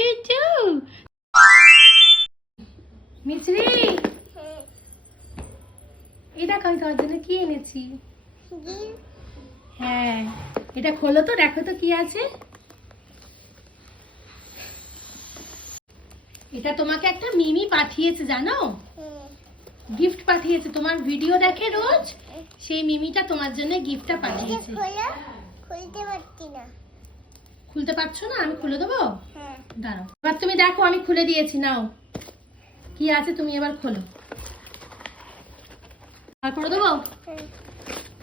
You two মিছরি? এই দেখো আমি জন্য কি এনেছি? হ্যাঁ এটা খোলো তো, দেখো তো কি আছে। এটা তোমাকে একটা মিমি পাঠিয়েছে, জানো? গিফট পাঠিয়েছে, তোমার ভিডিও দেখে রোজ? সেই মিমিটা তোমার জন্য গিফটটা পাঠিয়েছে। খুলতে পারছি না। খুলতে পারছ না? আমি খুলে দেবো? হ্যাঁ। দাঁড়াও। এবার তুমি দেখো আমি খুলে দিয়েছি নাও। কি আছে তুমি এবার খোলো। আর করে দেবো?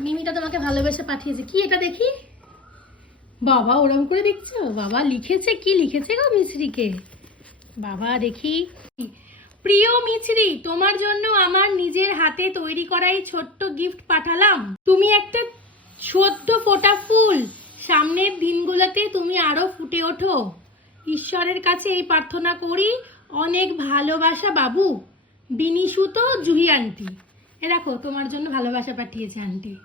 মিমিটা তোমাকে ভালোবেসে পাঠিয়েছে। কি এটা দেখি? বাবা ওরম করে দেখছ? বাবা লিখেছে কি? লিখেছে গো মিছরিকে। বাবা দেখি। প্রিয় মিছরি তোমার জন্য আমার নিজের হাতে তৈরি করা এই ছোট্ট গিফট পাঠালাম। তুমি একটা ছোট্ট ফোটা ফুল। সামনের দিনগুলোতে তুমি আরও ফুটে ওঠো। ঈশ্বরের কাছে এই প্রার্থনা করি অনেক ভালোবাসা বাবু। বিনিসুত জুহি আন্টি। এ দেখো তোমার জন্য ভালোবাসা পাঠিয়েছে আন্টি।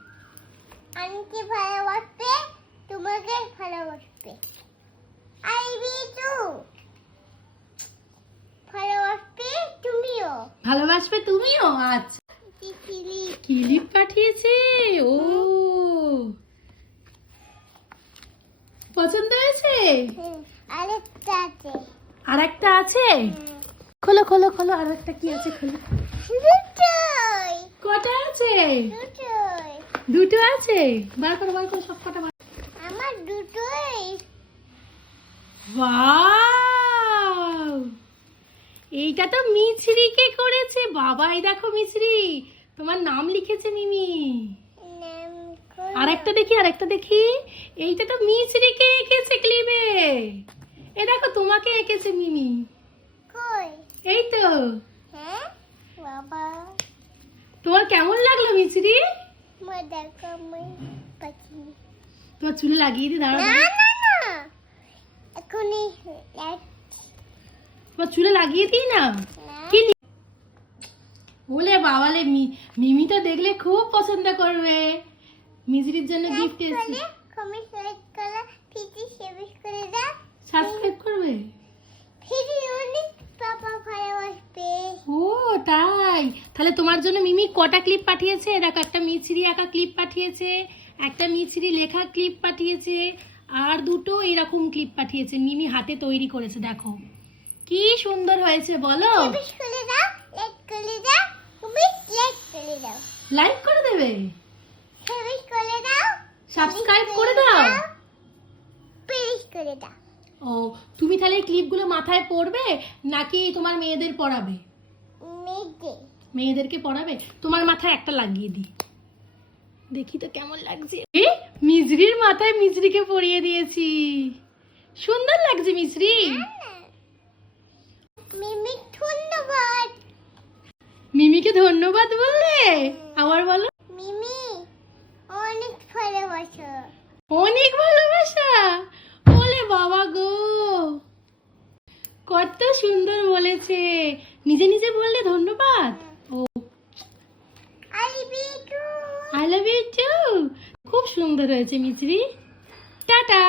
আন্টি ভালোবাসবে তোমাকে ভালোবাসবে। আই বিটু ভালোবাসবে তুমিও। ভালোবাসবে তুমিও? আচ্ছা। চিচিলি ক্লিপ পাঠিয়েছে? ও। পছন্দ হয়েছে? আর একটা আছে? খোলো খোলো খোলো আর একটা কি আছে খোলো। কটা আছে? দুটো আছে? বার করো বার করো সব কটা আমার দুটোই। ওয়াও! এইটা তো মিছরিকে করেছে। বাবা এই দেখো মিছরি। তোমার নাম লিখেছে মিমি। নাম আর একটা দেখি আর একটা দেখি। এইটা তো মিছরিকে এঁকেছে ক্লিপে। এ দেখো তোমাকে এঁকেছে মিমি। এই তো। হ্যাঁ? তোমার কেমন লাগল মিছরি? তোমার চুলে লাগিয়ে দি এক তোমার চুলে লাগিয়ে দিই না? না। কি লি- বাবালে মিমি তো দেখলে খুব পছন্দ করবে। মিজরির জন্য গিফট এসেছে কমি লাইক করলে ফিটি শেয়ার করে দাও সাবস্ক্রাইব করবে ফিটি অনেক পাপা ভালোবাসবে ও তাই তাহলে তোমার জন্য মিমি কটা ক্লিপ পাঠিয়েছে দেখো একটা মিছরি একা ক্লিপ পাঠিয়েছে একটা মিছরি লেখা ক্লিপ পাঠিয়েছে আর দুটো এরকম ক্লিপ পাঠিয়েছে মিমি হাতে তৈরি করেছে দেখো কি সুন্দর হয়েছে বলো করে লাইক করে করে করে দেবে করে সাবস্ক্রাইব করে দাও। প্লিজ করে দাও। ও তুমি তাহলে ক্লিপগুলো মাথায় পরবে নাকি তোমার মেয়েদের পড়াবে? মেজে মেয়েদেরকে পড়াবে? তোমার মাথায় একটা লাগিয়ে দিই। দেখি তো কেমন লাগছে। এ মিজরির মাথায় মিজরিকে পরিয়ে দিয়েছি। সুন্দর লাগছে মিজরি। মিমিকে ধন্যবাদ বললে? আবার বলো। ভালোবাসো। অনেক ভালোবাসা? বলে বাবা গো। কত সুন্দর বলেছে। নিজে নিজে বললে ধন্যবাদ। ও। আই লাভ ইউ টু খুব সুন্দর হয়েছে মিছরি। টাটা।